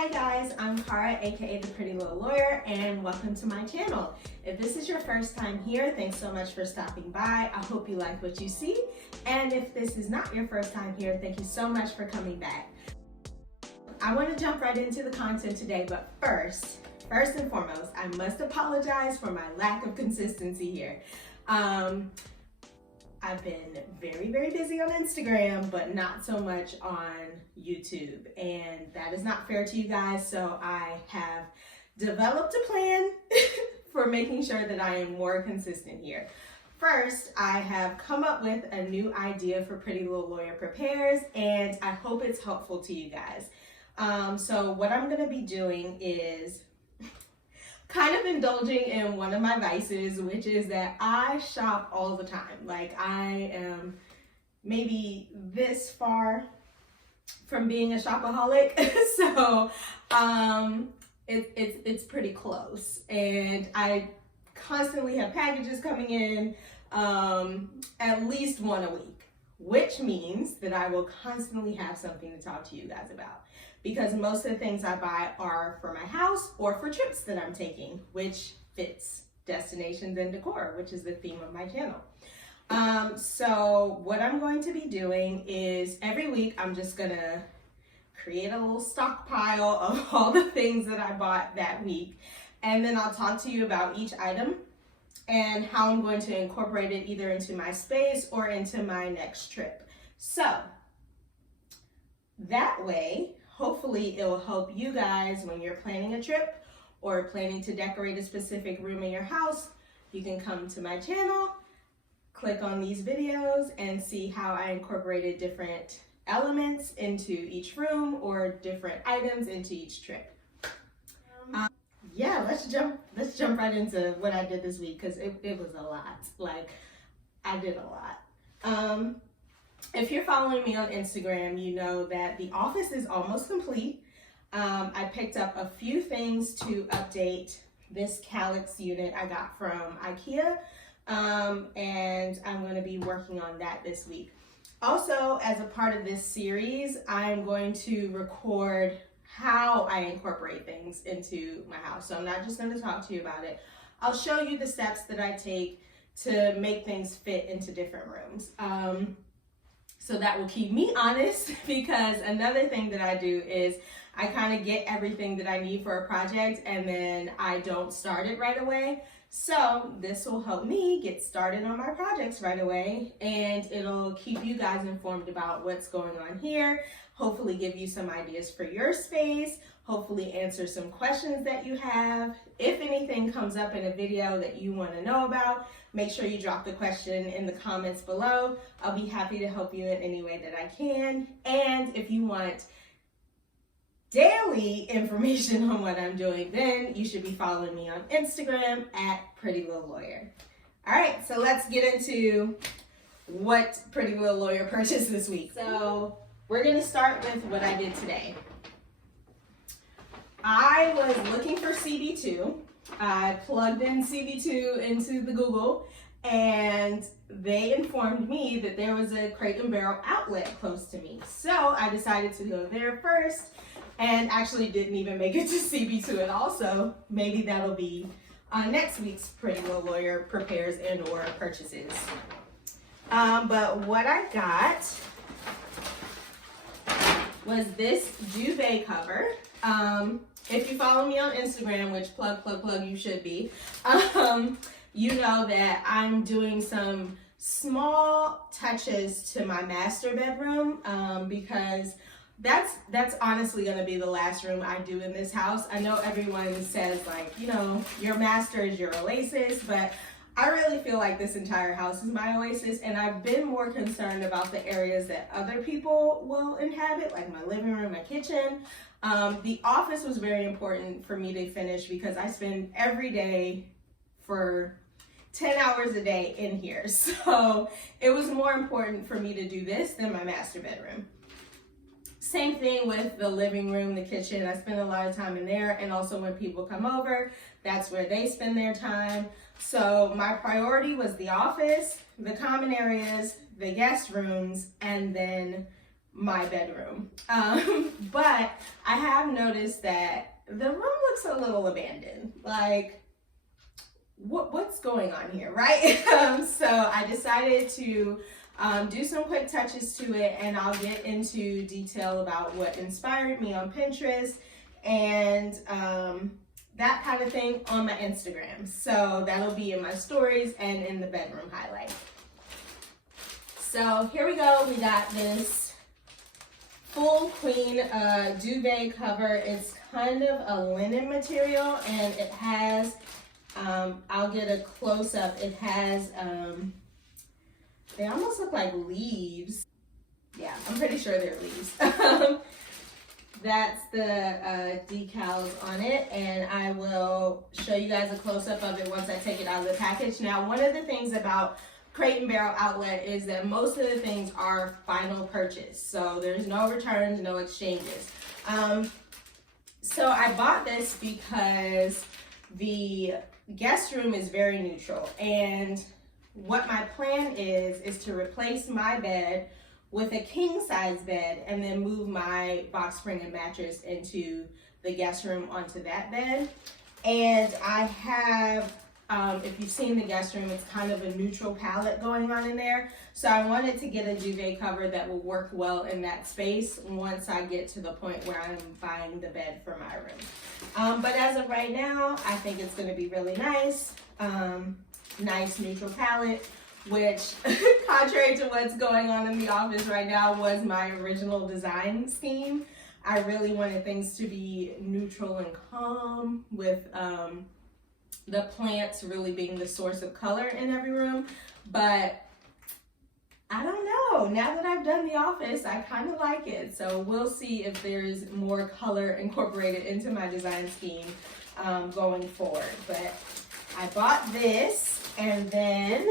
Hi guys, I'm Cara, aka the Pretty Little Lawyer, and welcome to my channel. If this is your first time here, thanks so much for stopping by. I hope you like what you see. And if this is not your first time here, thank you so much for coming back. I want to jump right into the content today, but first and foremost, I must apologize for my lack of consistency here. I've been very busy on Instagram, but not so much on YouTube, and that is not fair to you guys, so I have developed a plan for making sure that I am more consistent here. First, I have come up with a new idea for Pretty Little Lawyer Prepares, and I hope it's helpful to you guys. So what I'm going to be doing is kind of indulging in one of my vices, which is that I shop all the time. Like, I am maybe this far from being a shopaholic, so it's pretty close, and I constantly have packages coming in, at least one a week, which means that I will constantly have something to talk to you guys about, because most of the things I buy are for my house or for trips that I'm taking, which fits destinations and decor, which is the theme of my channel. So what I'm going to be doing is every week I'm just gonna create a little stockpile of all the things that I bought that week, and then I'll talk to you about each item and how I'm going to incorporate it either into my space or into my next trip. So that way, hopefully it will help you guys when you're planning a trip or planning to decorate a specific room in your house. You can come to my channel, click on these videos, and see how I incorporated different elements into each room or different items into each trip. Yeah, let's jump right into what I did this week, because it was a lot. Like, I did a lot. If you're following me on Instagram, you know that the office is almost complete. I picked up a few things to update this Calyx unit I got from IKEA, and I'm going to be working on that this week. Also, as a part of this series, I'm going to record how I incorporate things into my house. So I'm not just going to talk to you about it. I'll show you the steps that I take to make things fit into different rooms. So that will keep me honest, because another thing that I do is I kind of get everything that I need for a project and then I don't start it right away. So this will help me get started on my projects right away, and it'll keep you guys informed about what's going on here, hopefully give you some ideas for your space, hopefully answer some questions that you have. If anything comes up in a video that you want to know about, make sure you drop the question in the comments below. I'll be happy to help you in any way that I can. And if you want daily information on what I'm doing, then you should be following me on Instagram at Pretty Little Lawyer. All right, so let's get into what Pretty Little Lawyer purchased this week. So we're gonna start with what I did today. I was looking for CB2. I plugged in CB2 into the Google, and they informed me that there was a Crate and Barrel outlet close to me. So I decided to go there first, and actually didn't even make it to CB2 at all. So maybe that'll be next week's Pretty Little Lawyer Prepares and or Purchases. But what I got was this duvet cover. If you follow me on Instagram, which plug, you should be, you know that I'm doing some small touches to my master bedroom, because that's honestly going to be the last room I do in this house. I know everyone says, like, you know, your master is your oasis, but I really feel like this entire house is my oasis, and I've been more concerned about the areas that other people will inhabit, like my living room, my kitchen. The office was very important for me to finish because I spend every day for 10 hours a day in here. So it was more important for me to do this than my master bedroom. Same thing with the living room, the kitchen. I spend a lot of time in there, and also when people come over, that's where they spend their time. So my priority was the office, the common areas, the guest rooms, and then my bedroom. But I have noticed that the room looks a little abandoned. Like, what's going on here, right? So I decided to do some quick touches to it, and I'll get into detail about what inspired me on Pinterest and that kind of thing on my Instagram. So that'll be in my stories and in the bedroom highlight. So here we go. We got this full queen duvet cover. It's kind of a linen material, and it has, I'll get a close up. It has, they almost look like leaves. Yeah, I'm pretty sure they're leaves. That's the decals on it, and I will show you guys a close-up of it once I take it out of the package. Now, one of the things about Crate & Barrel Outlet is that most of the things are final purchase, so there's no returns, no exchanges. So I bought this because the guest room is very neutral, and what my plan is to replace my bed with a king size bed and then move my box spring and mattress into the guest room onto that bed. And I have, if you've seen the guest room, it's kind of a neutral palette going on in there. So I wanted to get a duvet cover that will work well in that space once I get to the point where I'm buying the bed for my room. But as of right now, I think it's gonna be really nice. Nice neutral palette, which contrary to what's going on in the office right now was my original design scheme. I really wanted things to be neutral and calm, with the plants really being the source of color in every room. But I don't know, now that I've done the office, I kind of like it. So we'll see if there's more color incorporated into my design scheme going forward. But I bought this, and then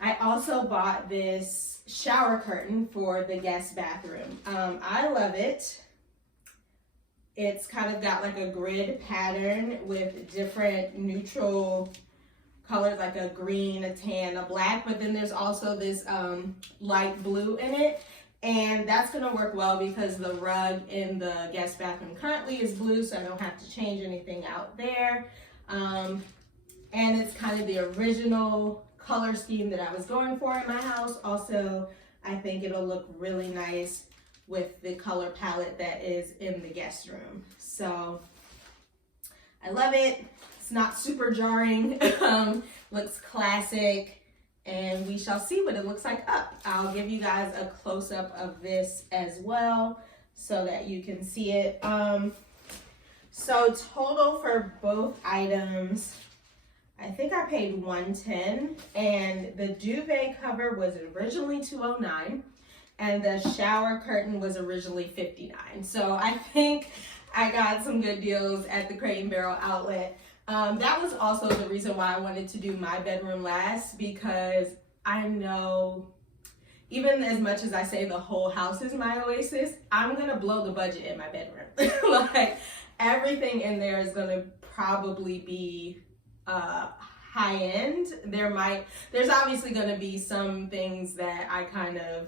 I also bought this shower curtain for the guest bathroom. I love it. It's kind of got like a grid pattern with different neutral colors, like a green, a tan, a black, but then there's also this light blue in it. And that's gonna work well because the rug in the guest bathroom currently is blue, so I don't have to change anything out there. And it's kind of the original color scheme that I was going for in my house. Also, I think it'll look really nice with the color palette that is in the guest room. So I love it. It's not super jarring. Looks classic, and we shall see what it looks like up. I'll give you guys a close-up of this as well so that you can see it. So total for both items, I think I paid $110, and the duvet cover was originally $209, and the shower curtain was originally $59. So I think I got some good deals at the Crate & Barrel Outlet. That was also the reason why I wanted to do my bedroom last, because I know, even as much as I say the whole house is my oasis, I'm gonna blow the budget in my bedroom. Like, everything in there is gonna probably be high end. There's obviously gonna be some things that I kind of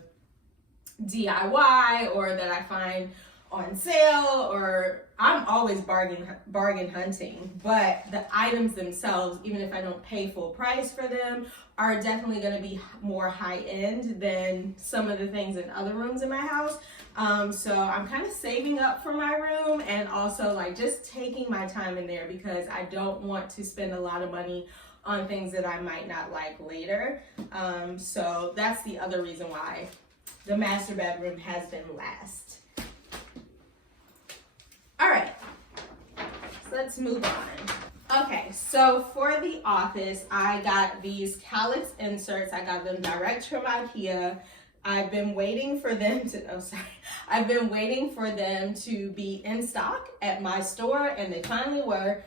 DIY or that I find on sale, or I'm always bargain hunting, but the items themselves, even if I don't pay full price for them, are definitely going to be more high end than some of the things in other rooms in my house. So I'm kind of saving up for my room, and also like just taking my time in there because I don't want to spend a lot of money on things that I might not like later. So that's the other reason why the master bedroom has been last. All right, so let's move on. Okay, so for the office, I got these Calyx Inserts. I got them direct from IKEA. I've been waiting for them to, I've been waiting for them to be in stock at my store, and they finally were.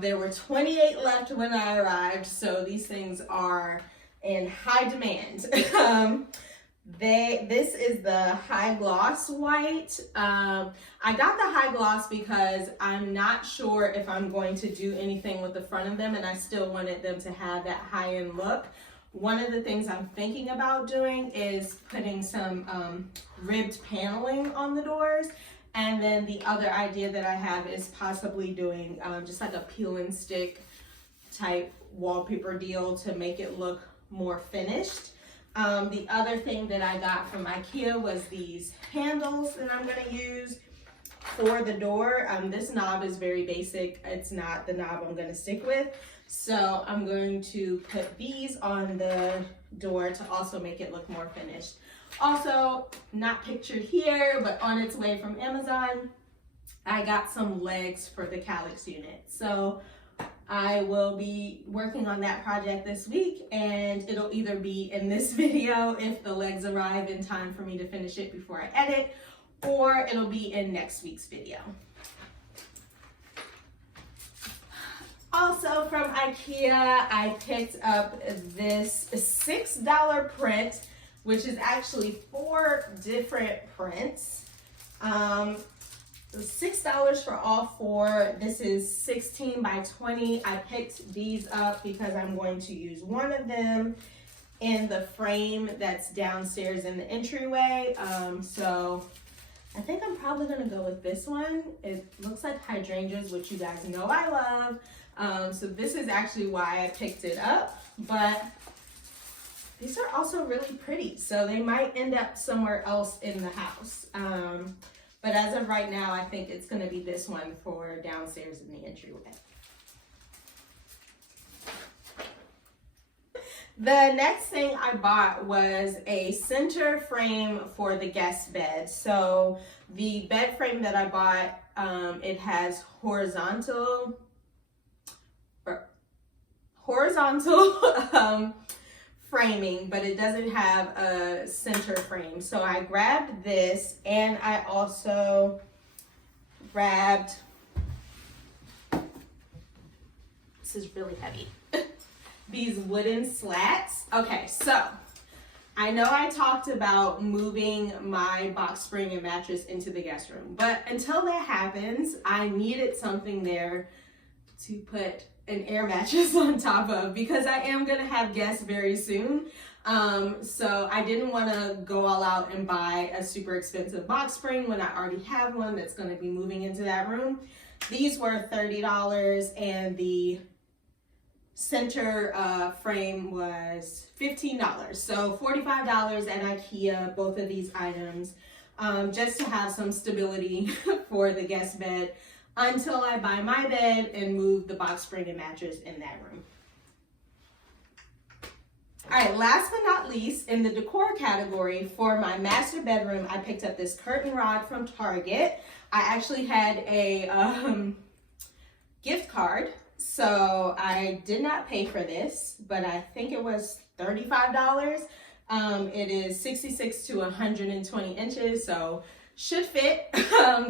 There were 28 left when I arrived, so these things are in high demand. This is the high gloss white. I got the high gloss because I'm not sure if I'm going to do anything with the front of them, and I still wanted them to have that high-end look. One of the things I'm thinking about doing is putting some ribbed paneling on the doors. And then the other idea that I have is possibly doing just like a peel and stick type wallpaper deal to make it look more finished. The other thing that I got from IKEA was these handles that I'm going to use for the door. This knob is very basic. It's not the knob I'm going to stick with. So I'm going to put these on the door to also make it look more finished. Also, not pictured here, but on its way from Amazon, I got some legs for the Calyx unit. So I will be working on that project this week, and it'll either be in this video if the legs arrive in time for me to finish it before I edit, or it'll be in next week's video. Also from IKEA, I picked up this $6 print, which is actually 4 different prints. $6 for all 4. This is 16 by 20. I picked these up because I'm going to use one of them in the frame that's downstairs in the entryway. So I think I'm probably gonna go with this one. It looks like hydrangeas, which you guys know I love. So this is actually why I picked it up, but these are also really pretty. So they might end up somewhere else in the house. But as of right now, I think it's gonna be this one for downstairs in the entryway. The next thing I bought was a center frame for the guest bed. So the bed frame that I bought, it has horizontal framing, but it doesn't have a center frame. So I grabbed this, and I also grabbed, this is really heavy, these wooden slats. Okay, so I know I talked about moving my box spring and mattress into the guest room, but until that happens, I needed something there to put an air mattress on top of, because I am gonna have guests very soon. So I didn't want to go all out and buy a super expensive box spring when I already have one that's going to be moving into that room. These were $30, and the center frame was $15. So $45 at IKEA, both of these items, just to have some stability for the guest bed until I buy my bed and move the box spring and mattress in that room. All right, last but not least, in the decor category for my master bedroom, I picked up this curtain rod from Target. I actually had a gift card, so I did not pay for this, but I think it was $35. It is 66 to 120 inches, so should fit.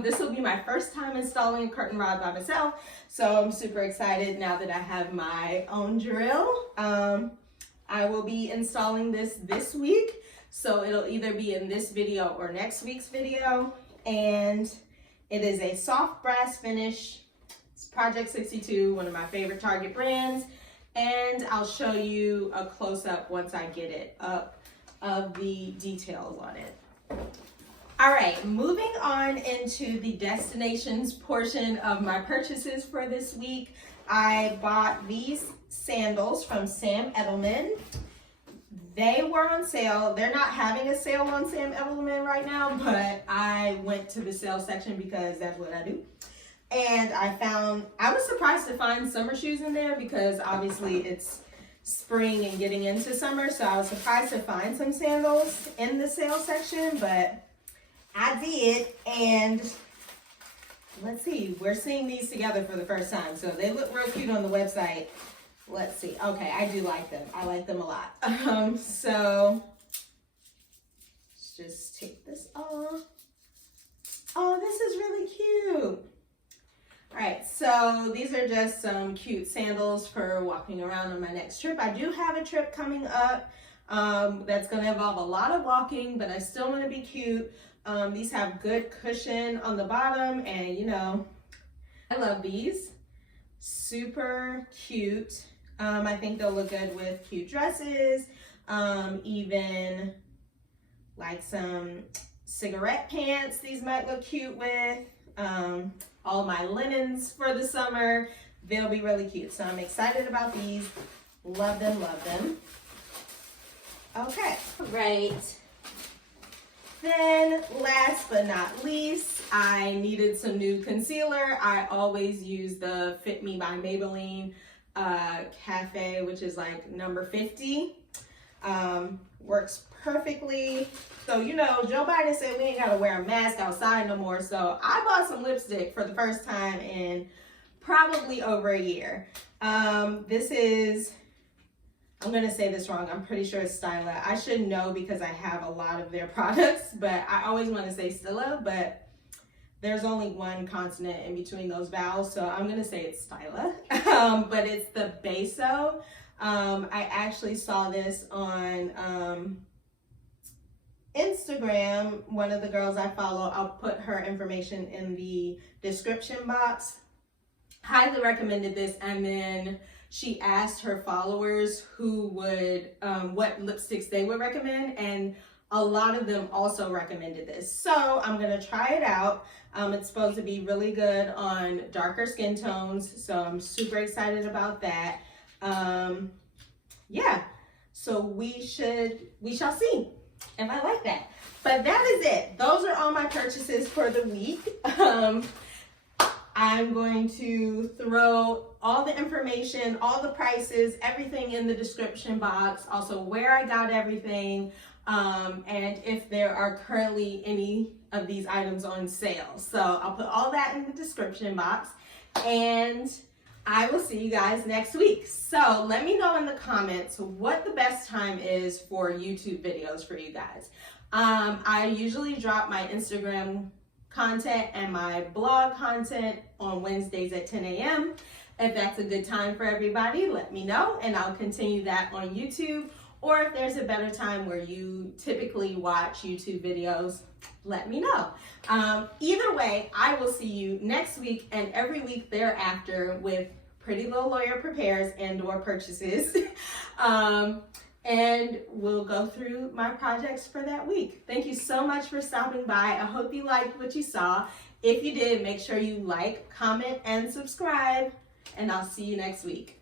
This will be my first time installing a curtain rod by myself, so I'm super excited now that I have my own drill. I will be installing this week, so it'll either be in this video or next week's video, and it is a soft brass finish. It's Project 62, one of my favorite Target brands, and I'll show you a close-up once I get it up of the details on it. All right, moving on into the destinations portion of my purchases for this week. I bought these sandals from Sam Edelman. They were on sale. They're not having a sale on Sam Edelman right now, but I went to the sale section because that's what I do. And I was surprised to find summer shoes in there because obviously it's spring and getting into summer. So I was surprised to find some sandals in the sale section, but I did. And let's see, we're seeing these together for the first time. So they look real cute on the website. Let's see. Okay, I do like them. I like them a lot. So let's just take this off. Oh, this is really cute. All right, so these are just some cute sandals for walking around on my next trip. I do have a trip coming up that's going to involve a lot of walking, but I still want to be cute. These have good cushion on the bottom, and you know, I love these. Super cute. I think they'll look good with cute dresses, even like some cigarette pants. These might look cute with all my linens for the summer. They'll be really cute. So I'm excited about these. Love them, love them. Okay, Right. then last but not least, I needed some new concealer. I always use the Fit Me by Maybelline Cafe, which is like number 50. Works perfectly. So, you know, Joe Biden said we ain't gotta wear a mask outside no more. So I bought some lipstick for the first time in probably over a year. This is, I'm gonna say this wrong. I'm pretty sure it's Styla. I should know because I have a lot of their products, but I always want to say Stila, but there's only one consonant in between those vowels, so I'm gonna say it's Styla. But it's the Beso. I actually saw this on Instagram. One of the girls I follow, I'll put her information in the description box. Highly recommended this, and then she asked her followers who would, what lipsticks they would recommend, and a lot of them also recommended this. So I'm gonna try it out. It's supposed to be really good on darker skin tones, so I'm super excited about that. Yeah, so we shall see if I like that. But that is it. Those are all my purchases for the week. I'm going to throw all the information, all the prices, everything in the description box, also where I got everything, and if there are currently any of these items on sale. So I'll put all that in the description box, and I will see you guys next week. So let me know in the comments what the best time is for YouTube videos for you guys. I usually drop my Instagram content and my blog content on Wednesdays at 10 a.m. If that's a good time for everybody, let me know and I'll continue that on YouTube. Or if there's a better time where you typically watch YouTube videos, let me know. Either way, I will see you next week and every week thereafter with Pretty Little Lawyer Prepares and/or Purchases. And we'll go through my projects for that week. Thank you so much for stopping by. I hope you liked what you saw. If you did, make sure you like, comment, and subscribe, and I'll see you next week.